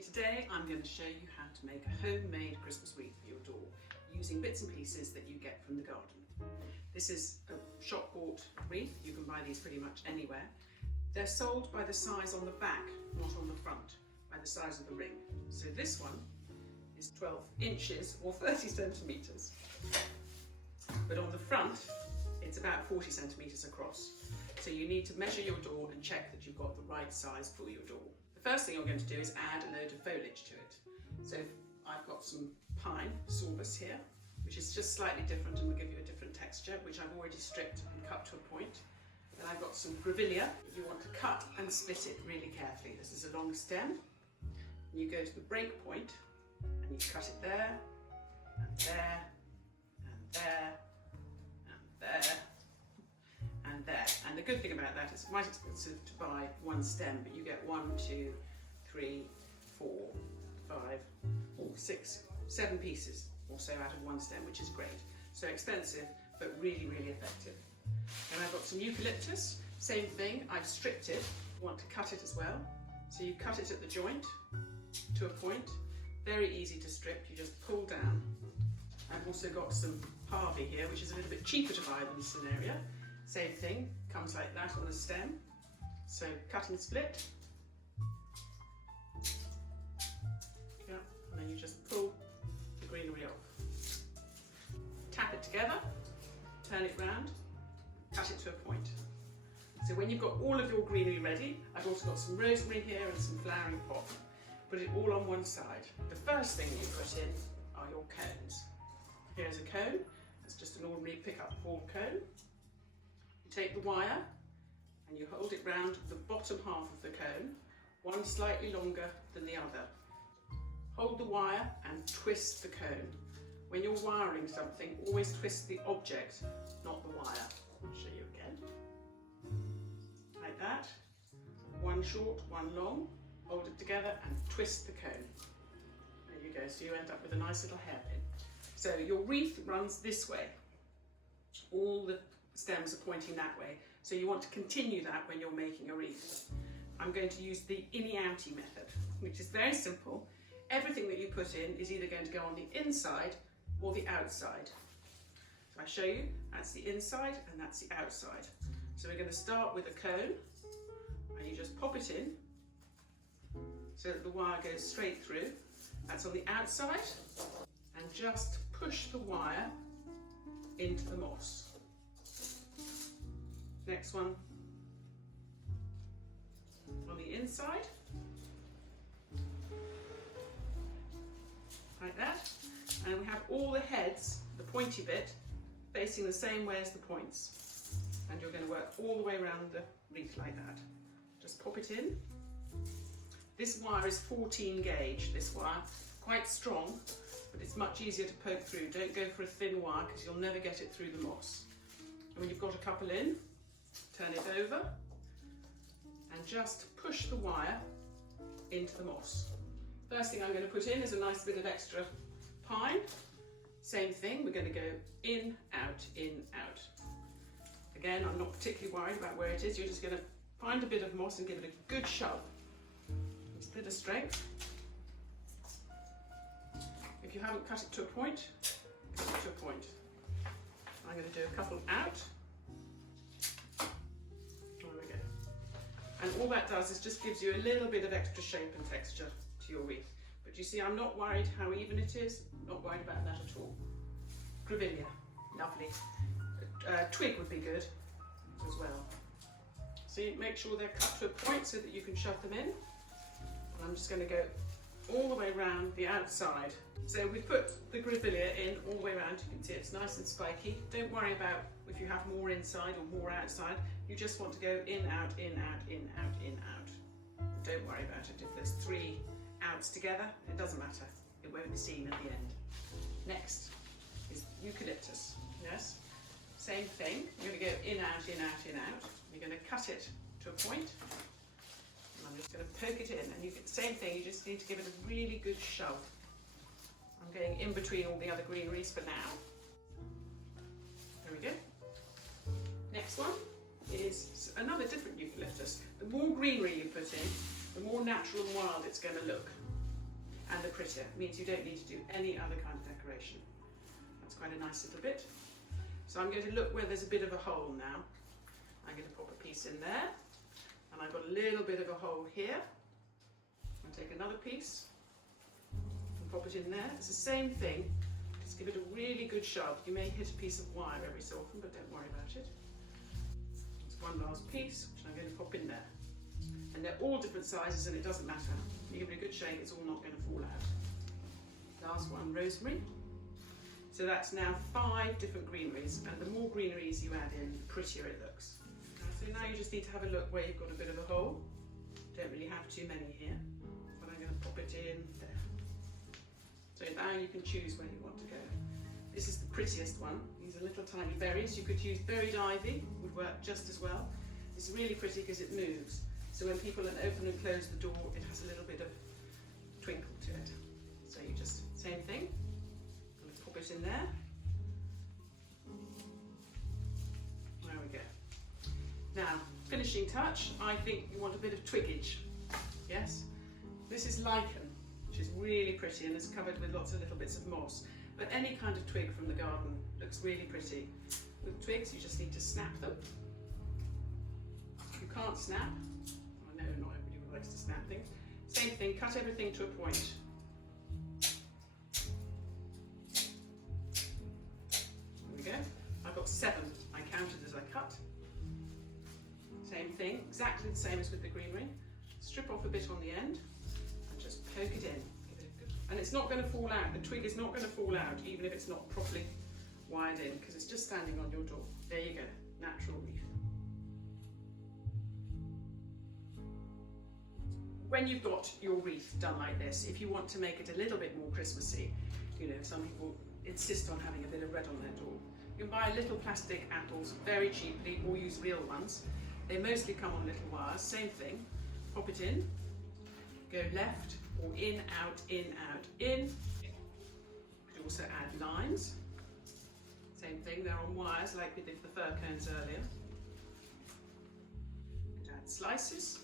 Today I'm going to show you how to make a homemade Christmas wreath for your door using bits and pieces that you get from the garden. This is a shop bought wreath. You can buy these pretty much anywhere. They're sold by the size on the back, not on the front, by the size of the ring. So this one is 12 inches or 30 centimetres. But on the front it's about 40 centimetres across. So you need to measure your door and check that you've got the right size for your door. The first thing you're going to do is add a load of foliage to it. So I've got some pine sorbus here, which is just slightly different and will give you a different texture, which I've already stripped and cut to a point. Then I've got some grevillea. You want to cut and split it really carefully. This is a long stem. You go to the break point and you cut it there, and there, and there, and there, and there. And the good thing about that is it's quite expensive to buy one stem, but you get 1, 2, 3, 4, 5, 6, 7 pieces or so out of one stem, which is great. So expensive, but really, really effective. And I've got some eucalyptus, same thing, I've stripped it. You want to cut it as well. So you cut it at the joint to a point. Very easy to strip, you just pull down. I've also got some parsley here, which is a little bit cheaper to buy than the Cineria. Same thing, comes like that on the stem. So cut and split. Yeah, and then you just pull the greenery off. Tap it together, turn it round, cut it to a point. So when you've got all of your greenery ready, I've also got some rosemary here and some flowering pot. Put it all on one side. The first thing you put in are your cones. Here's a cone, it's just an ordinary pick-up ball cone. You take the wire and you hold it round the bottom half of the cone, one slightly longer than the other. Hold the wire and twist the cone. When you're wiring something, always twist the object, not the wire. I'll show you again. Like that. One short, one long. Hold it together and twist the cone. There you go, so you end up with a nice little hairpin. So your wreath runs this way. All the stems are pointing that way, so you want to continue that when you're making a wreath. I'm going to use the inny-outy method, which is very simple. Everything that you put in is either going to go on the inside or the outside. So I show you, that's the inside and that's the outside. So we're going to start with a cone, and you just pop it in so that the wire goes straight through. That's on the outside, and just push the wire into the moss. Next one on the inside, like that, and we have all the heads, the pointy bit, facing the same way as the points, and you're going to work all the way around the wreath like that. Just pop it in. This wire is 14 gauge, this wire, quite strong, but it's much easier to poke through. Don't go for a thin wire because you'll never get it through the moss. And when you've got a couple in, turn it over and just push the wire into the moss. First thing I'm going to put in is a nice bit of extra pine. Same thing, we're going to go in, out, in, out. Again, I'm not particularly worried about where it is. You're just going to find a bit of moss and give it a good shove. Just a bit of strength. If you haven't cut it to a point, cut it to a point. I'm going to do a couple out. There we go. And all that does is just gives you a little bit of extra shape and texture to your wreath. But you see, I'm not worried how even it is. I'm not worried about that at all. Grevillea, lovely. Twig would be good as well. So you make sure they're cut to a point so that you can shove them in. And I'm just going to go all the way around the outside. So we've put the grevillea in all the way around. You can see it's nice and spiky. Don't worry about if you have more inside or more outside. You just want to go in, out, in, out, in, out, in, out. Don't worry about it. If there's 3 outs together, it doesn't matter. It won't be seen at the end. Next is eucalyptus. Yes? Same thing. You're going to go in, out, in, out, in, out. You're going to cut it to a point. I'm just going to poke it in, and you get the same thing, you just need to give it a really good shove. I'm going in between all the other greeneries for now. There we go. Next one is another different eucalyptus. The more greenery you put in, the more natural and wild it's going to look. and the prettier. It means you don't need to do any other kind of decoration. That's quite a nice little bit. So I'm going to look where there's a bit of a hole now. I'm going to pop a piece in there, and I've got a little bit of a hole here. I'll take another piece and pop it in there. It's the same thing. Just give it a really good shove. You may hit a piece of wire every so often, but don't worry about it. There's one last piece, which I'm going to pop in there. And they're all different sizes, and it doesn't matter. You give it a good shake, it's all not going to fall out. Last one, rosemary. So that's now 5 different greeneries, and the more greeneries you add in, the prettier it looks. So now you just need to have a look where you've got a bit of a hole. Don't really have too many here, but I'm going to pop it in there. So now you can choose where you want to go. This is the prettiest one. These are little tiny berries. You could use buried ivy, would work just as well. It's really pretty because it moves. So when people open and close the door, it has a little bit of twinkle to it. So you just, same thing. I'm going to pop it in there. There we go. Now, finishing touch, I think you want a bit of twiggage. Yes? This is lichen, which is really pretty and is covered with lots of little bits of moss. But any kind of twig from the garden looks really pretty. With twigs, you just need to snap them. If you can't snap, I know not everybody likes to snap things. Same thing, cut everything to a point. There we go. I've got 7. I counted as I cut. Same thing, exactly the same as with the greenery. Strip off a bit on the end and just poke it in. And it's not going to fall out. The twig is not going to fall out, even if it's not properly wired in, because it's just standing on your door. There you go, natural wreath. When you've got your wreath done like this, if you want to make it a little bit more Christmassy, you know, some people insist on having a bit of red on their door. You can buy little plastic apples very cheaply, or use real ones. They mostly come on little wires, same thing. Pop it in, go left or in, out, in, out, in. You could also add lines. Same thing, they're on wires like we did the fir cones earlier. You could add slices.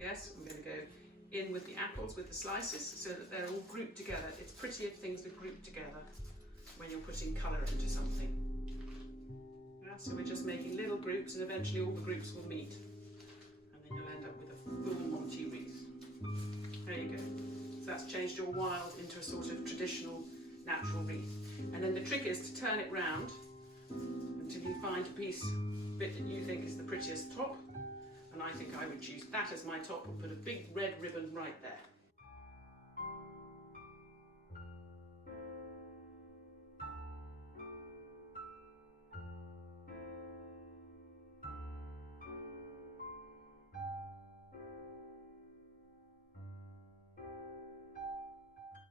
Yes, I'm going to go in with the apples with the slices so that they're all grouped together. It's pretty if things are grouped together when you're putting colour into something. Yeah, so we're just making little groups, and eventually all the groups will meet. And then you'll end up with a full Monty wreath. There you go. So that's changed your wild into a sort of traditional natural wreath. And then the trick is to turn it round until you find a bit that you think is the prettiest top. And I think I would choose that as my top and put a big red ribbon right there.